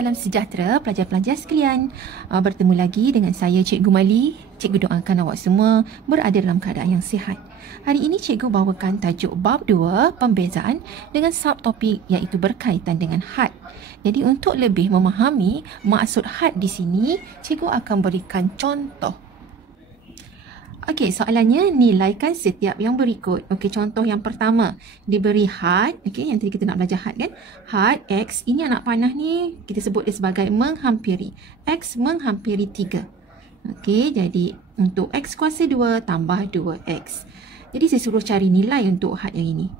salam sejahtera pelajar-pelajar sekalian. Bertemu lagi dengan saya Cikgu Mali. Cikgu doakan awak semua berada dalam keadaan yang sihat. Hari ini cikgu bawakan tajuk bab 2 pembezaan dengan subtopik iaitu berkaitan dengan had. Jadi untuk lebih memahami maksud had di sini, cikgu akan berikan contoh. Okey, soalannya nilaikan setiap yang berikut. Okey, contoh yang pertama, diberi had, okey, yang tadi kita nak belajar had kan? Had X, ini anak panah ni kita sebut dia sebagai menghampiri. X menghampiri 3. Okey, jadi untuk X kuasa 2 tambah 2X. Jadi saya suruh cari nilai untuk had yang ini.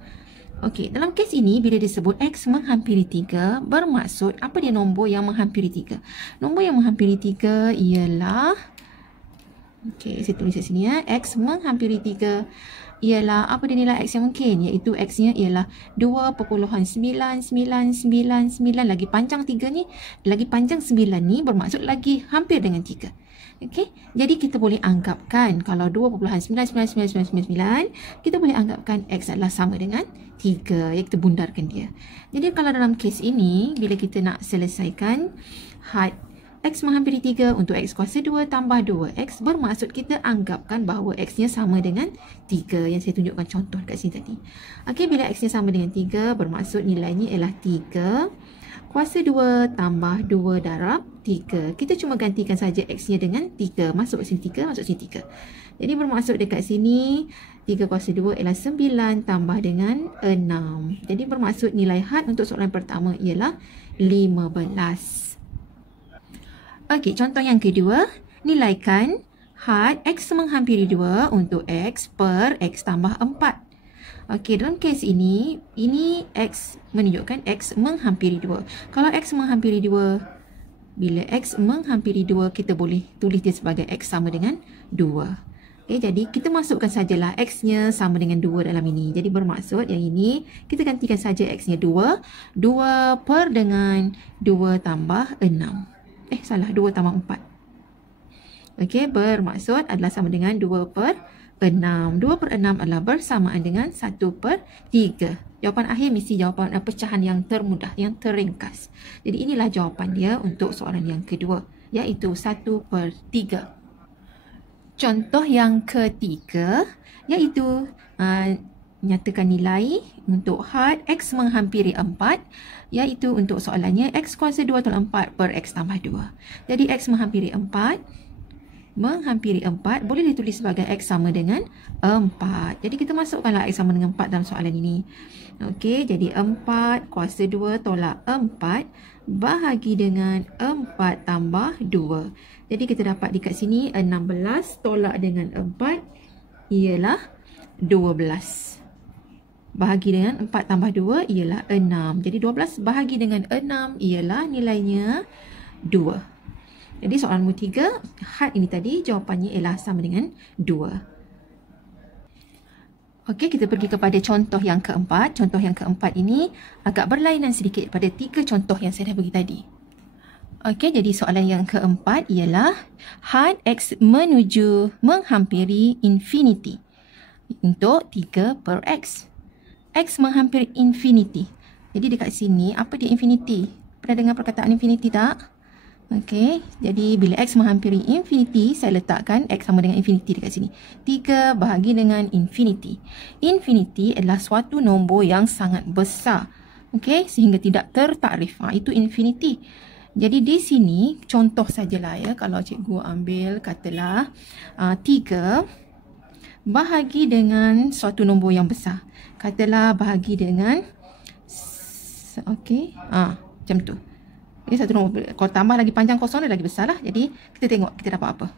Okey, dalam kes ini bila disebut X menghampiri 3, bermaksud apa dia nombor yang menghampiri 3? Nombor yang menghampiri 3 ialah, okey, saya tulis di sini ya. X menghampiri 3 ialah apa dia nilai X yang mungkin? Iaitu X-nya ialah 2.9999 lagi panjang 3 ni, lagi panjang 9 ni bermaksud lagi hampir dengan 3. Okey, jadi kita boleh anggapkan kalau 2.999999 kita boleh anggapkan X adalah sama dengan 3. Ya, kita bundarkan dia. Jadi kalau dalam kes ini bila kita nak selesaikan had X menghampiri 3 untuk X kuasa 2 tambah 2X, bermaksud kita anggapkan bahawa X-nya sama dengan 3 yang saya tunjukkan contoh dekat sini tadi. Okey, bila X-nya sama dengan 3, bermaksud nilainya ialah 3 kuasa 2 tambah 2 darab 3. Kita cuma gantikan saja X-nya dengan 3. Masuk sini 3, masuk sini 3. Jadi bermaksud dekat sini 3 kuasa 2 ialah 9 tambah dengan 6. Jadi bermaksud nilai had untuk soalan pertama ialah 15. Okey, contoh yang kedua, nilaikan had X menghampiri 2 untuk X per X tambah 4. Okey, dalam kes ini X menunjukkan X menghampiri 2. Kalau X menghampiri 2, bila X menghampiri 2, kita boleh tulis dia sebagai X sama dengan 2. Okey, jadi kita masukkan sajalah X-nya sama dengan 2 dalam ini. Jadi bermaksud yang ini, kita gantikan saja X-nya 2. 2 per dengan 2 tambah 6. Salah, 2 tambah 4. Okey, bermaksud adalah sama dengan 2 per 6. 2 per 6 adalah bersamaan dengan 1 per 3. Jawapan akhir mesti jawapan pecahan yang termudah, yang terringkas. Jadi inilah jawapan dia untuk soalan yang kedua, iaitu 1 per 3. Contoh yang ketiga, iaitu nyatakan nilai untuk had X menghampiri 4, iaitu untuk soalannya X kuasa 2 tolak 4 per X tambah 2. Jadi X menghampiri 4 boleh ditulis sebagai X sama dengan 4. Jadi kita masukkanlah X sama dengan 4 dalam soalan ini. Okey, jadi 4 kuasa 2 tolak 4 bahagi dengan 4 tambah 2. Jadi kita dapat dekat sini 16 tolak dengan 4 ialah 12. Bahagi dengan 4 tambah 2 ialah 6. Jadi 12 bahagi dengan 6 ialah nilainya 2. Jadi soalan nombor 3, had ini tadi jawapannya ialah sama dengan 2. Okey, kita pergi kepada contoh yang keempat. Contoh yang keempat ini agak berlainan sedikit pada 3 contoh yang saya dah bagi tadi. Okey, jadi soalan yang keempat ialah had X menuju menghampiri infinity untuk 3 per X. X menghampiri infinity. Jadi dekat sini, apa dia infinity? Pernah dengar perkataan infinity tak? Okey, jadi bila X menghampiri infinity, saya letakkan X sama dengan infinity dekat sini. 3 bahagi dengan infinity. Infinity adalah suatu nombor yang sangat besar. Okey, sehingga tidak tertakrif. Itu infinity. Jadi di sini, contoh sajalah ya, kalau cikgu ambil katalah 3 bahagi dengan suatu nombor yang besar. Katalah bahagi dengan, okey, macam tu. Ini satu nombor, kalau tambah lagi panjang kosong dia lagi besar lah. Jadi kita tengok kita dapat apa.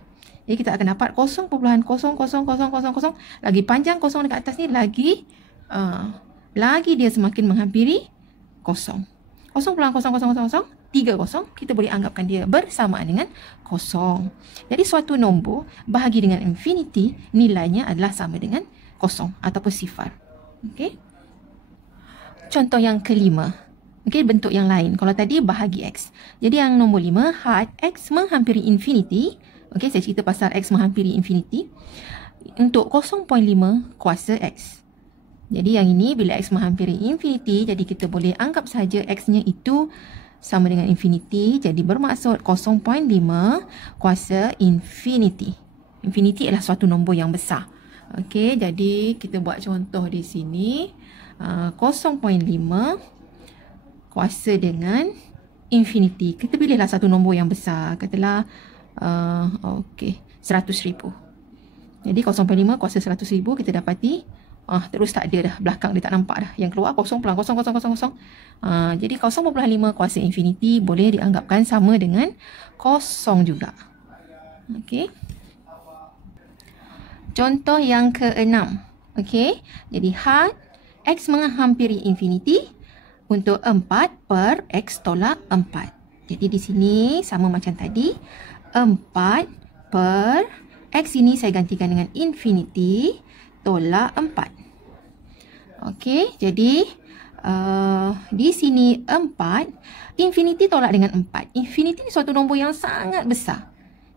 Jadi kita akan dapat 0.00000 lagi panjang kosong dekat atas ni lagi dia semakin menghampiri kosong. 0.00030 kita boleh anggapkan dia bersamaan dengan kosong. Jadi suatu nombor bahagi dengan infinity, nilainya adalah sama dengan kosong ataupun sifar. Okey. Contoh yang kelima. Okey, bentuk yang lain. Kalau tadi bahagi X. Jadi yang nombor 5, had X menghampiri infinity. Okey, saya cerita pasal X menghampiri infinity. Untuk 0.5 kuasa X. Jadi yang ini bila X menghampiri infinity, jadi kita boleh anggap saja X-nya itu sama dengan infinity. Jadi bermaksud 0.5 kuasa infinity. Infinity adalah suatu nombor yang besar. Okey, jadi kita buat contoh di sini. 0.5 kuasa dengan infinity. Kita pilihlah satu nombor yang besar. Katalah, okey, 100,000. Jadi 0.5 kuasa 100,000 kita dapati. Terus tak ada dah. Belakang dia tak nampak dah. Yang keluar 0.0000. Jadi 0.5 kuasa infinity boleh dianggapkan sama dengan 0 juga. Okey. Contoh yang ke-6. Okey. Jadi had X menghampiri infinity untuk 4 per X tolak 4. Jadi di sini sama macam tadi. 4 per X ini saya gantikan dengan infinity tolak 4. Okey, jadi di sini 4, infinity tolak dengan 4. Infinity ni suatu nombor yang sangat besar.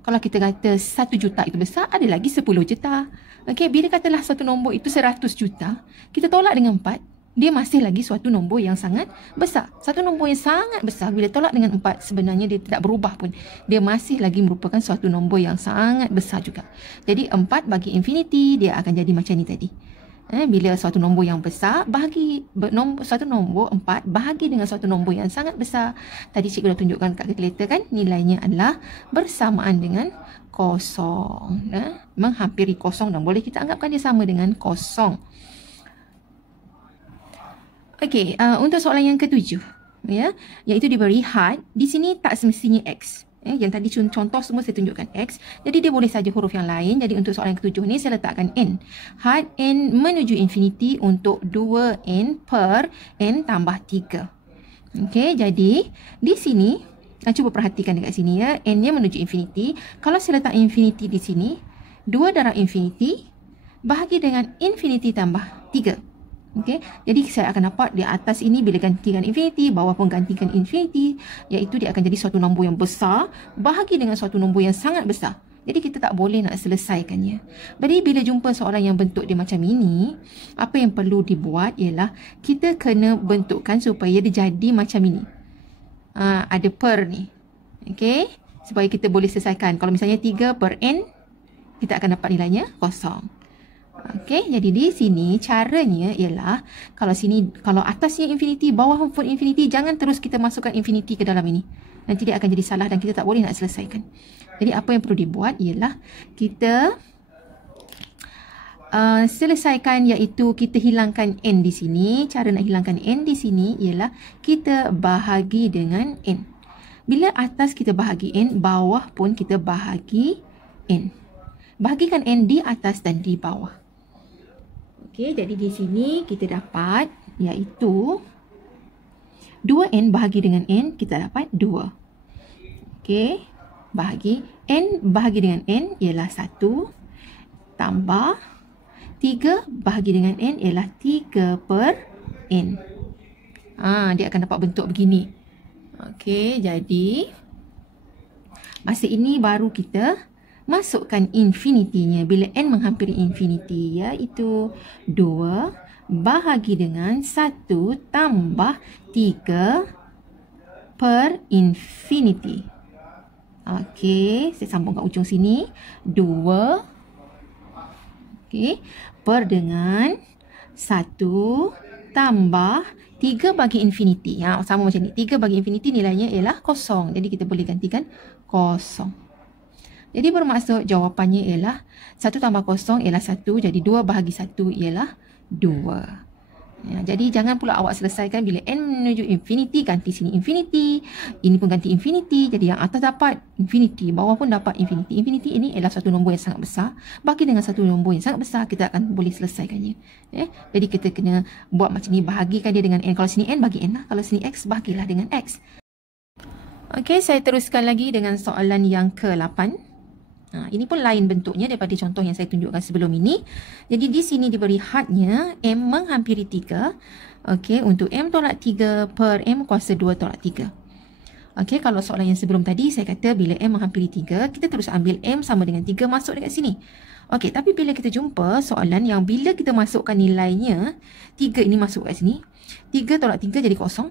Kalau kita kata 1 juta itu besar, ada lagi 10 juta. Okey, bila katalah suatu nombor itu 100 juta, kita tolak dengan 4, dia masih lagi suatu nombor yang sangat besar. Satu nombor yang sangat besar, bila tolak dengan 4, sebenarnya dia tidak berubah pun. Dia masih lagi merupakan suatu nombor yang sangat besar juga. Jadi 4 bagi infinity, dia akan jadi macam ni tadi. Bila suatu nombor yang besar, suatu nombor 4 bahagi dengan suatu nombor yang sangat besar. Tadi cikgu dah tunjukkan kat kalkulator kan, nilainya adalah bersamaan dengan 0. Menghampiri 0 dan boleh kita anggapkan dia sama dengan 0. Okey, untuk soalan yang ke-7, ya, iaitu diberi had. Di sini tak semestinya X. Yang tadi contoh semua saya tunjukkan X. Jadi dia boleh saja huruf yang lain. Jadi untuk soalan yang ke-7 ni saya letakkan N. Had N menuju infinity untuk 2N per N tambah 3. Okey, jadi di sini, cuba perhatikan dekat sini ya. N-nya menuju infinity. Kalau saya letak infinity di sini, 2 darab infinity bahagi dengan infinity tambah 3. Okey, jadi saya akan dapat di atas ini bila gantikan infinity, bawah pun gantikan infinity, iaitu dia akan jadi suatu nombor yang besar bahagi dengan suatu nombor yang sangat besar. Jadi kita tak boleh nak selesaikannya. Jadi bila jumpa soalan yang bentuk dia macam ini, apa yang perlu dibuat ialah kita kena bentukkan supaya dia jadi macam ini. Ada per ni. Okey, supaya kita boleh selesaikan. Kalau misalnya 3 per N, kita akan dapat nilainya 0. Okey, jadi di sini caranya ialah kalau atasnya infinity, bawah pun infinity, jangan terus kita masukkan infinity ke dalam ini. Nanti dia akan jadi salah dan kita tak boleh nak selesaikan. Jadi apa yang perlu dibuat ialah kita selesaikan, iaitu kita hilangkan N di sini. Cara nak hilangkan N di sini ialah kita bahagi dengan N. Bila atas kita bahagi N, bawah pun kita bahagi N. Bahagikan N di atas dan di bawah. Okey, jadi di sini kita dapat iaitu 2N bahagi dengan N, kita dapat 2. Okey, N bahagi dengan N ialah 1 tambah 3 bahagi dengan N ialah 3 per N. Dia akan dapat bentuk begini. Okey, jadi masa ini baru kita masukkan infinity-nya bila N menghampiri infinity, iaitu 2 bahagi dengan 1 tambah 3 per infinity. Okey, saya sambung kat ujung sini. 2 per dengan 1 tambah 3 bagi infinity. Sama macam ni. 3 bagi infinity nilainya ialah 0. Jadi kita boleh gantikan 0. Jadi bermaksud jawapannya ialah 1 tambah 0 ialah 1. Jadi 2 bahagi 1 ialah 2. Jadi jangan pula awak selesaikan bila N menuju infinity, ganti sini infinity. Ini pun ganti infinity. Jadi yang atas dapat infinity, bawah pun dapat infinity. Infinity ini ialah satu nombor yang sangat besar. Bagi dengan satu nombor yang sangat besar, kita akan boleh selesaikannya. Jadi kita kena buat macam ni. Bahagikan dia dengan N. Kalau sini N, bagi N lah. Kalau sini X, bagilah dengan X. Okey, saya teruskan lagi dengan soalan yang ke-8. Ini pun lain bentuknya daripada contoh yang saya tunjukkan sebelum ini. Jadi di sini diberi hadnya M menghampiri 3. Okey, untuk M tolak 3 per M kuasa 2 tolak 3. Okey, kalau soalan yang sebelum tadi saya kata bila M menghampiri 3, kita terus ambil M sama dengan 3 masuk dekat sini. Okey, tapi bila kita jumpa soalan yang bila kita masukkan nilainya, 3 ini masuk kat sini. 3 tolak 3 jadi 0.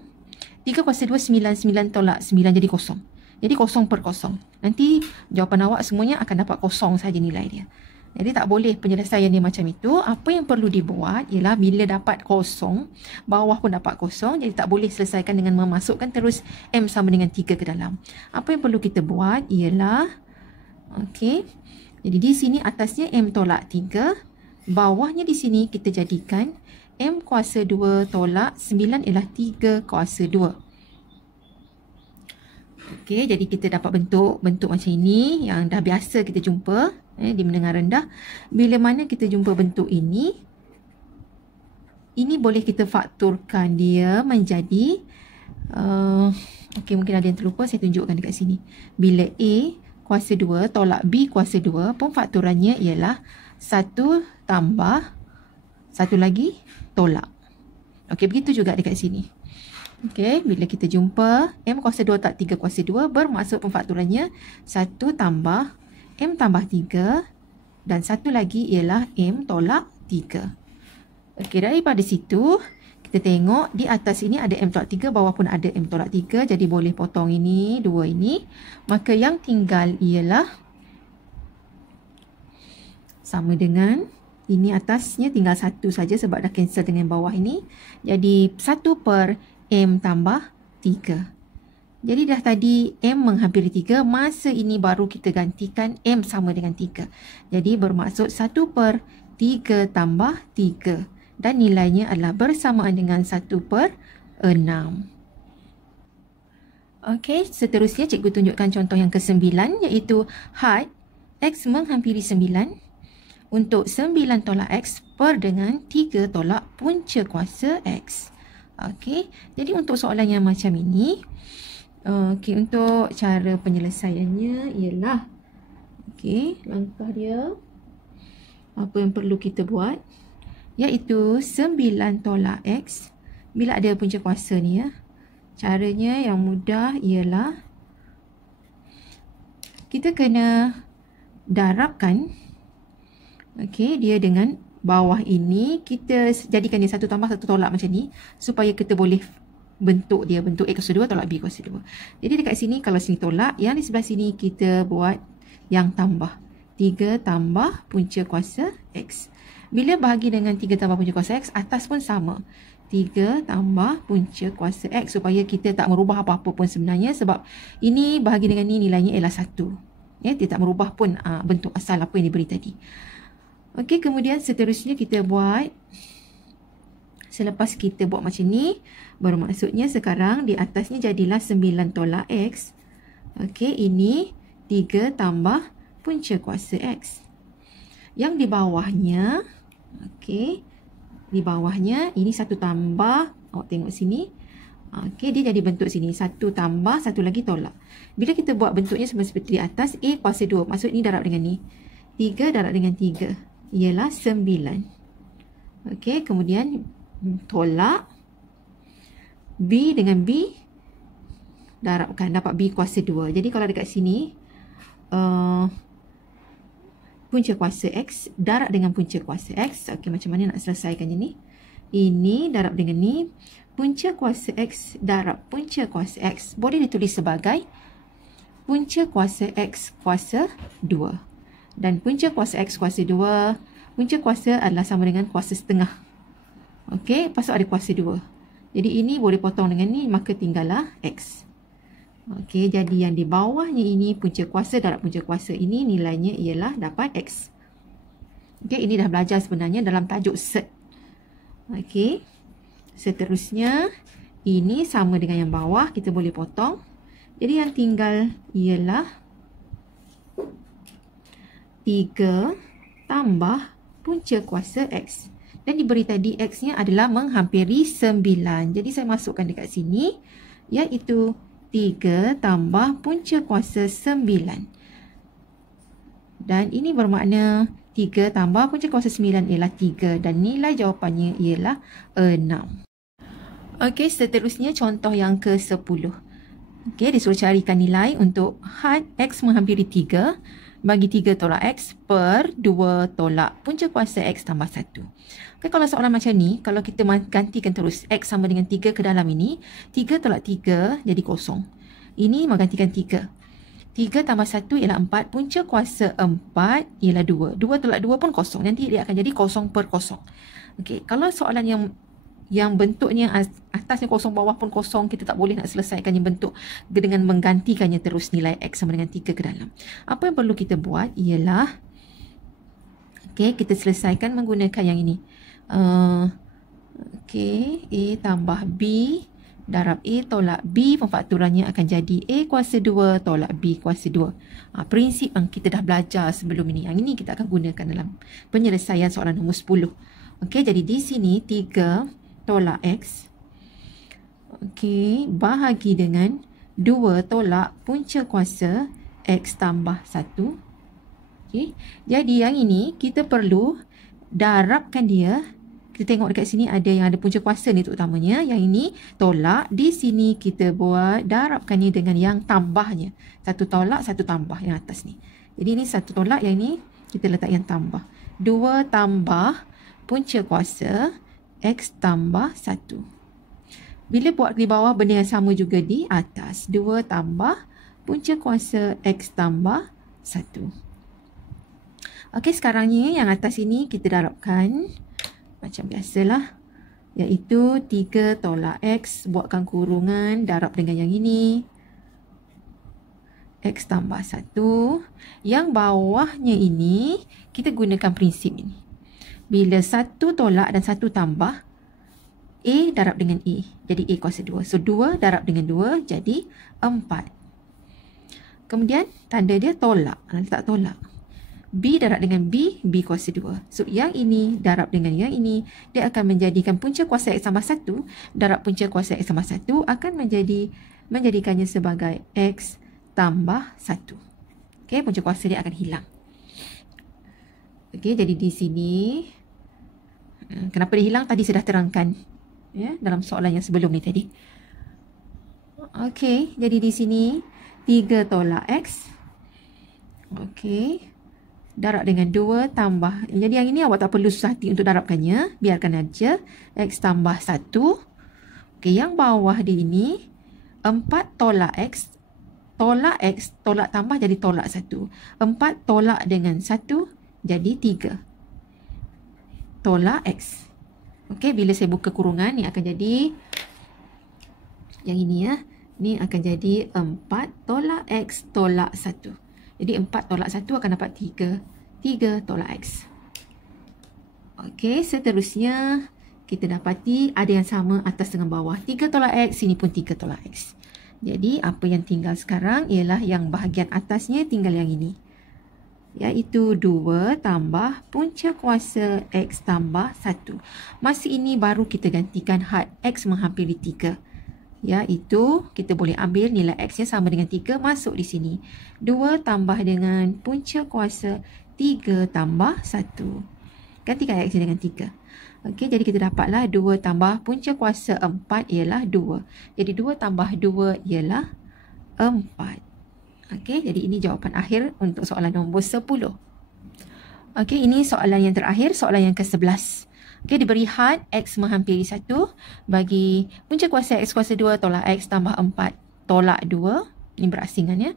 3 kuasa 2, 9. 9 tolak 9 jadi kosong. Jadi kosong per kosong. Nanti jawapan awak semuanya akan dapat kosong saja nilai dia. Jadi tak boleh penyelesaian dia macam itu. Apa yang perlu dibuat ialah bila dapat kosong, bawah pun dapat kosong. Jadi tak boleh selesaikan dengan memasukkan terus M sama dengan 3 ke dalam. Apa yang perlu kita buat ialah, okey. Jadi di sini atasnya M tolak 3. Bawahnya di sini kita jadikan M kuasa 2 tolak 9 ialah 3 kuasa 2. Okey, jadi kita dapat bentuk macam ini yang dah biasa kita jumpa di menengah rendah. Bila mana kita jumpa bentuk ini boleh kita fakturkan dia menjadi okey, mungkin ada yang terlupa, saya tunjukkan dekat sini. Bila A kuasa 2 tolak B kuasa 2 pun fakturannya ialah 1 tambah 1 lagi tolak. Okey, begitu juga dekat sini. Okey, bila kita jumpa M kuasa 2 tak 3 kuasa 2, bermaksud pemfakturannya 1 tambah M tambah 3 dan 1 lagi ialah M tolak 3. Okey, daripada situ kita tengok di atas ini ada M tolak 3, bawah pun ada M tolak 3. Jadi boleh potong ini, dua ini. Maka yang tinggal ialah sama dengan ini, atasnya tinggal 1 saja sebab dah cancel dengan bawah ini. Jadi 1 per M tambah 3. Jadi dah tadi M menghampiri 3, masa ini baru kita gantikan M sama dengan 3. Jadi bermaksud 1 per 3 tambah 3. Dan nilainya adalah bersamaan dengan 1 per 6. Okey, seterusnya cikgu tunjukkan contoh yang ke-9, iaitu had X menghampiri 9 untuk 9 tolak X per dengan 3 tolak punca kuasa X. Okey, jadi untuk soalan yang macam ini, okey, untuk cara penyelesaiannya ialah, okey, langkah dia, apa yang perlu kita buat, iaitu 9 tolak X, bila ada punca kuasa ni ya, caranya yang mudah ialah, kita kena darabkan, okey, dia dengan bawah ini, kita jadikan dia 1 tambah 1 tolak macam ni supaya kita boleh bentuk dia, bentuk A kuasa 2 tolak B kuasa 2. Jadi dekat sini, kalau sini tolak, yang di sebelah sini kita buat yang tambah, 3 tambah punca kuasa X. Bila bahagi dengan 3 tambah punca kuasa X, atas pun sama, 3 tambah punca kuasa X, supaya kita tak merubah apa-apa pun sebenarnya, sebab ini bahagi dengan ni nilainya ialah 1. Ya, dia tak merubah pun bentuk asal apa yang diberi tadi. Okey, kemudian seterusnya kita buat, selepas kita buat macam ni, bermaksudnya sekarang di atasnya jadilah 9 tolak X. Okey, ini 3 tambah punca kuasa X. Yang di bawahnya, okey, di bawahnya ini 1 tambah, awak tengok sini. Okey, dia jadi bentuk sini, 1 tambah 1 lagi tolak. Bila kita buat bentuknya seperti di atas, A kuasa 2, maksud ni darab dengan ni. 3 darab dengan 3 ialah 9. Okey, kemudian tolak B dengan B, darabkan, dapat B kuasa 2. Jadi kalau dekat sini punca kuasa X darab dengan punca kuasa X. Okey, macam mana nak selesaikan ini? Ini darab dengan ni, punca kuasa X darab punca kuasa X boleh ditulis sebagai punca kuasa X kuasa 2. Dan punca kuasa X kuasa 2, punca kuasa adalah sama dengan kuasa setengah. Okey, lepas tu ada kuasa 2. Jadi ini boleh potong dengan ni, maka tinggallah X. Okey, jadi yang di bawahnya ini punca kuasa darab punca kuasa ini nilainya ialah dapat X. Okey, ini dah belajar sebenarnya dalam tajuk set. Okey, seterusnya ini sama dengan yang bawah, kita boleh potong. Jadi yang tinggal ialah 3 tambah punca kuasa X. Dan diberi tadi X-nya adalah menghampiri 9. Jadi saya masukkan dekat sini, iaitu 3 tambah punca kuasa 9. Dan ini bermakna 3 tambah punca kuasa 9 ialah 3. Dan nilai jawapannya ialah 6. Okey, seterusnya contoh yang ke-10. Okey, disuruh carikan nilai untuk had X menghampiri 3. bagi 3 tolak X per 2 tolak punca kuasa X tambah 1. Okay, kalau soalan macam ni, kalau kita gantikan terus X sama dengan 3 ke dalam ini, 3 tolak 3 jadi kosong. Ini menggantikan 3. 3 tambah 1 ialah 4. Punca kuasa 4 ialah 2. 2 tolak 2 pun kosong. Nanti dia akan jadi kosong per kosong. Okay, kalau soalan yang bentuknya atasnya kosong, bawah pun kosong, kita tak boleh nak selesaikan yang bentuk dengan menggantikannya terus nilai X sama dengan 3 ke dalam. Apa yang perlu kita buat ialah, okay, kita selesaikan menggunakan yang ini. Okay, A tambah B darab A tolak B, pemfakturannya akan jadi A kuasa 2 tolak B kuasa 2. Prinsip yang kita dah belajar sebelum ini. Yang ini kita akan gunakan dalam penyelesaian soalan nombor 10. Okay, jadi di sini 3 tolak X, okay, bahagi dengan 2 tolak punca kuasa X tambah 1. Okay, jadi yang ini kita perlu darabkan dia. Kita tengok dekat sini ada yang ada punca kuasa ni terutamanya. Yang ini tolak. Di sini kita buat darabkannya dengan yang tambahnya. 1 tolak, 1 tambah yang atas ni. Jadi ini 1 tolak, yang ini kita letak yang tambah. 2 tambah punca kuasa X tambah 1. Bila buat di bawah, benda yang sama juga di atas. 2 tambah punca kuasa X tambah 1. Okey, sekarang ni yang atas ini kita darabkan macam biasalah, iaitu 3 tolak X, buatkan kurungan, darab dengan yang ini, X tambah 1. Yang bawahnya ini, kita gunakan prinsip ini. Bila 1 tolak dan 1 tambah, A darab dengan A, jadi A kuasa 2. So, 2 darab dengan 2, jadi 4. Kemudian, tanda dia tolak. Letak tolak. B darab dengan B, B kuasa 2. So, yang ini darab dengan yang ini, dia akan menjadikan punca kuasa X tambah 1, darab punca kuasa X tambah 1 akan menjadikannya sebagai X tambah 1. Okey, punca kuasa dia akan hilang. Okey, jadi di sini, kenapa dia hilang? Tadi saya dah terangkan, ya, dalam soalan yang sebelum ni tadi. Okey, jadi di sini, 3 tolak X. Okey. Darab dengan 2 tambah. Jadi yang ini awak tak perlu susah hati untuk darabkannya. Biarkan aja. X tambah 1. Okey, yang bawah dia ini 4 tolak X. Tolak X, tolak tambah jadi tolak 1. 4 tolak dengan 1 jadi 3. Tolak X. Okey, bila saya buka kurungan, ni akan jadi yang ini, ya. Ni akan jadi 4 tolak X tolak 1. Jadi 4 tolak 1 akan dapat 3. 3 tolak X. Okey, seterusnya kita dapati ada yang sama atas dengan bawah. 3 tolak X, sini pun 3 tolak X. Jadi apa yang tinggal sekarang ialah yang bahagian atasnya tinggal yang ini. Iaitu 2 tambah punca kuasa X tambah 1. Masa ini baru kita gantikan had X menghampiri 3. Iaitu kita boleh ambil nilai X-nya sama dengan 3 masuk di sini. 2 tambah dengan punca kuasa 3 tambah 1. Gantikan X-nya dengan 3. Okey, jadi kita dapatlah 2 tambah punca kuasa 4 ialah 2. Jadi 2 tambah 2 ialah 4. Okey, jadi ini jawapan akhir untuk soalan nombor 10. Okey, ini soalan yang terakhir, soalan yang ke-11. Okey, diberi had X menghampiri 1 bagi punca kuasa X kuasa 2 tolak X tambah 4 tolak 2. Ini berasingan, ya.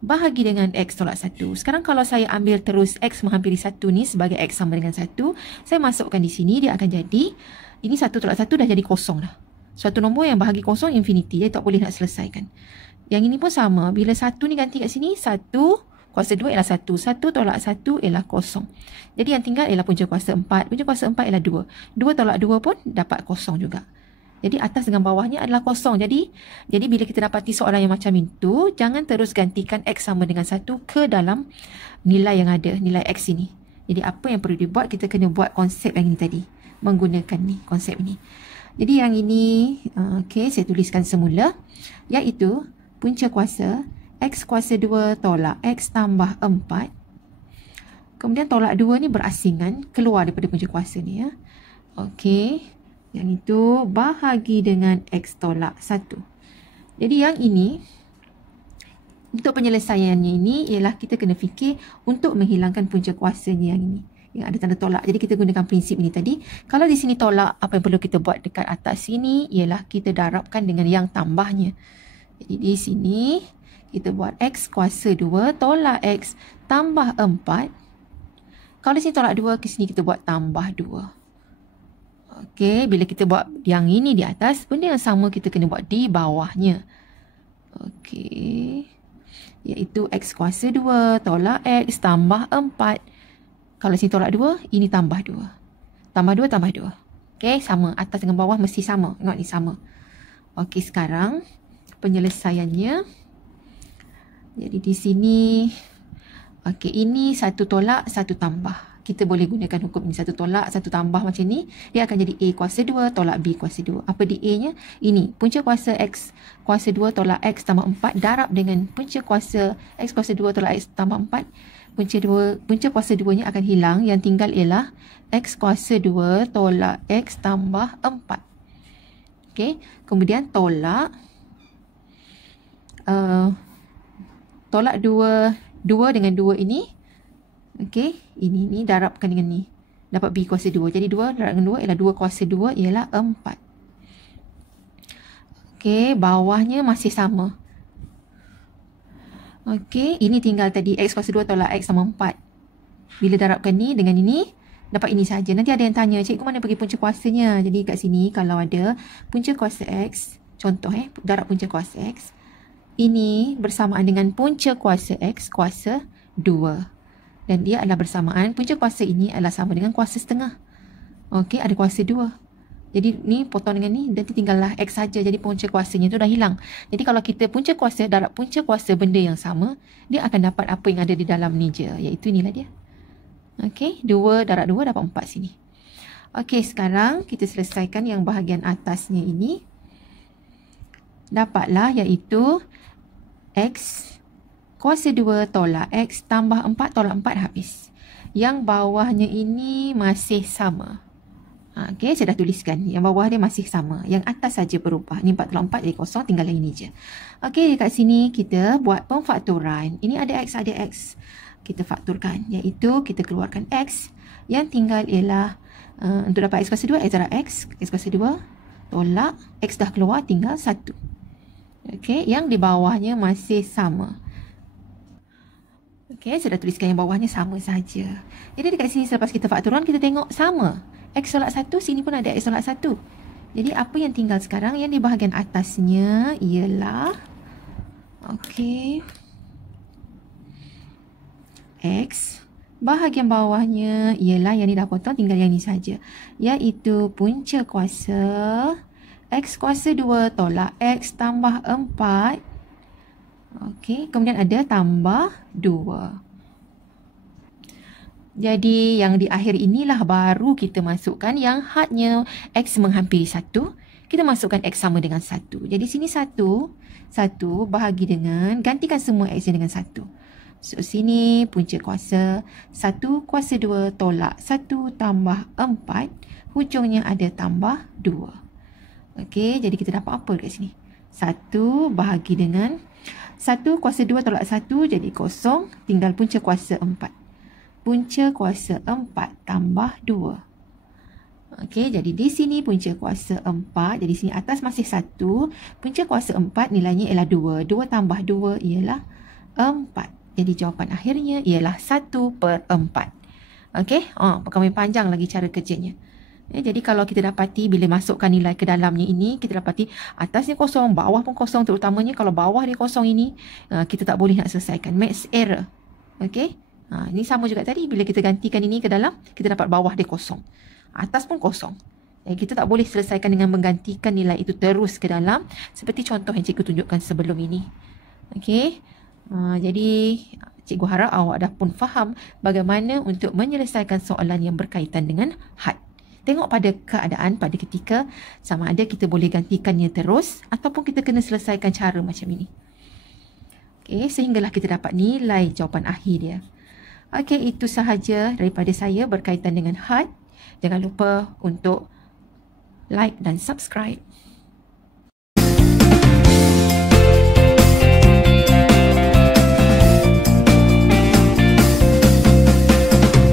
Bahagi dengan X tolak 1. Sekarang kalau saya ambil terus X menghampiri 1 ni sebagai X sama dengan 1. Saya masukkan di sini, dia akan jadi, ini 1 tolak 1 dah jadi kosong dah. Suatu nombor yang bahagi kosong infinity, dia tak boleh nak selesaikan. Yang ini pun sama, bila 1 ni ganti kat sini, 1 kuasa 2 ialah 1. 1 tolak 1 ialah kosong. Jadi yang tinggal ialah punca kuasa 4. Punca kuasa 4 ialah 2. 2 tolak 2 pun dapat kosong juga. Jadi atas dengan bawahnya adalah kosong. Jadi bila kita dapati soalan yang macam itu, jangan terus gantikan X sama dengan 1 ke dalam nilai yang ada, nilai X ini. Jadi apa yang perlu dibuat, kita kena buat konsep yang ini tadi. Menggunakan ni, konsep ini. Jadi yang ini, okey, saya tuliskan semula. Iaitu punca kuasa X kuasa 2 tolak X tambah 4. Kemudian tolak 2 ni berasingan, keluar daripada punca kuasa ni, ya. Okey. Yang itu bahagi dengan X tolak 1. Jadi yang ini, Untuk penyelesaiannya ini ialah kita kena fikir untuk menghilangkan punca kuasanya yang ini, yang ada tanda tolak. Jadi kita gunakan prinsip ini tadi. Kalau di sini tolak, apa yang perlu kita buat dekat atas sini ialah kita darabkan dengan yang tambahnya. Jadi di sini kita buat X kuasa 2 tolak X tambah 4. Kalau di sini tolak 2, ke sini kita buat tambah 2. Okey, bila kita buat yang ini di atas, benda yang sama kita kena buat di bawahnya. Okey, iaitu X kuasa 2 tolak X tambah 4. Kalau sini tolak 2, ini tambah 2. Tambah 2, tambah 2. Okey, sama. Atas dengan bawah mesti sama. Tengok ni sama. Okey, sekarang penyelesaiannya. Jadi di sini, okey, ini satu tolak, satu tambah. Kita boleh gunakan hukum ini. Satu tolak, satu tambah macam ni. Dia akan jadi A kuasa 2 tolak B kuasa 2. Apa di A-nya? Ini. Punca kuasa X kuasa 2 tolak X tambah 4 darab dengan punca kuasa X kuasa 2 tolak X tambah 4. Punca kuasa 2-nya akan hilang. Yang tinggal ialah X kuasa 2 tolak X tambah 4. Okey. Kemudian tolak. Tolak 2 dengan 2 ini. Okey, ini darabkan dengan ni. Dapat B kuasa 2. Jadi 2 darab dengan 2 ialah 2 kuasa 2 ialah 4. Okey, bawahnya masih sama. Okey, ini tinggal tadi X kuasa 2 tolak X sama 4. Bila darabkan ni dengan ini, dapat ini saja. Nanti ada yang tanya, cikgu mana pergi punca kuasanya? Jadi kat sini kalau ada punca kuasa X, contoh darab punca kuasa X, ini bersamaan dengan punca kuasa X kuasa 2. Dan dia adalah bersamaan, punca kuasa ini adalah sama dengan kuasa setengah. Okey, ada kuasa 2. Jadi ni potong dengan ni, nanti tinggallah X saja. Jadi punca kuasanya tu dah hilang. Jadi kalau kita punca kuasa darab punca kuasa benda yang sama, dia akan dapat apa yang ada di dalam ni je. Iaitu inilah dia. Okey, 2 darab 2 dapat 4 sini. Okey, sekarang kita selesaikan yang bahagian atasnya ini. Dapatlah iaitu X kuasa 2 tolak X tambah 4 tolak 4 habis. Yang bawahnya ini masih sama. Okey, saya dah tuliskan. Yang bawah dia masih sama. Yang atas saja berubah. Ni 4 tolak 4 jadi kosong, tinggal yang ini je. Okey, dekat sini kita buat pemfakturan. Ini ada X, ada X. Kita fakturkan. Iaitu kita keluarkan X. Yang tinggal ialah untuk dapat X kuasa 2, X darab X. X kuasa 2 tolak X dah keluar, tinggal 1. Okey, yang di bawahnya masih sama. Okey, saya dah tuliskan yang bawahnya sama saja. Jadi dekat sini selepas kita fakturan, kita tengok sama. X tolak 1, sini pun ada X tolak 1. Jadi apa yang tinggal sekarang? Yang di bahagian atasnya ialah, okey, X. Bahagian bawahnya ialah yang ni dah potong, tinggal yang ni saja. Iaitu punca kuasa X kuasa 2 tolak X tambah 4. Okey, kemudian ada tambah 2. Jadi yang di akhir inilah baru kita masukkan yang hadnya X menghampiri 1. Kita masukkan X sama dengan 1. Jadi sini 1 bahagi dengan, gantikan semua X dengan 1. So sini punca kuasa 1 kuasa 2 tolak 1 tambah 4. Hujungnya ada tambah 2. Okey, jadi kita dapat apa dekat sini? 1 bahagi dengan 1 kuasa 2 tolak 1 jadi kosong. Tinggal punca kuasa 4. Punca kuasa 4 tambah 2. Okey, jadi di sini punca kuasa 4. Jadi sini atas masih 1. Punca kuasa 4 nilainya ialah 2. 2 tambah 2 ialah 4. Jadi jawapan akhirnya ialah 1/4. Okey, kami panjang lagi cara kerjanya. Jadi kalau kita dapati bila masukkan nilai ke dalamnya ini, kita dapati atasnya kosong, bawah pun kosong, terutamanya kalau bawah dia kosong ini, kita tak boleh nak selesaikan. Max error. Okey. Ini sama juga tadi, bila kita gantikan ini ke dalam, kita dapat bawah dia kosong. Atas pun kosong. Kita tak boleh selesaikan dengan menggantikan nilai itu terus ke dalam, seperti contoh yang cikgu tunjukkan sebelum ini. Okey. Jadi cikgu harap awak dah pun faham bagaimana untuk menyelesaikan soalan yang berkaitan dengan had. Tengok pada keadaan pada ketika sama ada kita boleh gantikannya terus ataupun kita kena selesaikan cara macam ini. Okey, sehinggalah kita dapat nilai jawapan akhir dia. Okey, itu sahaja daripada saya berkaitan dengan had. Jangan lupa untuk like dan subscribe.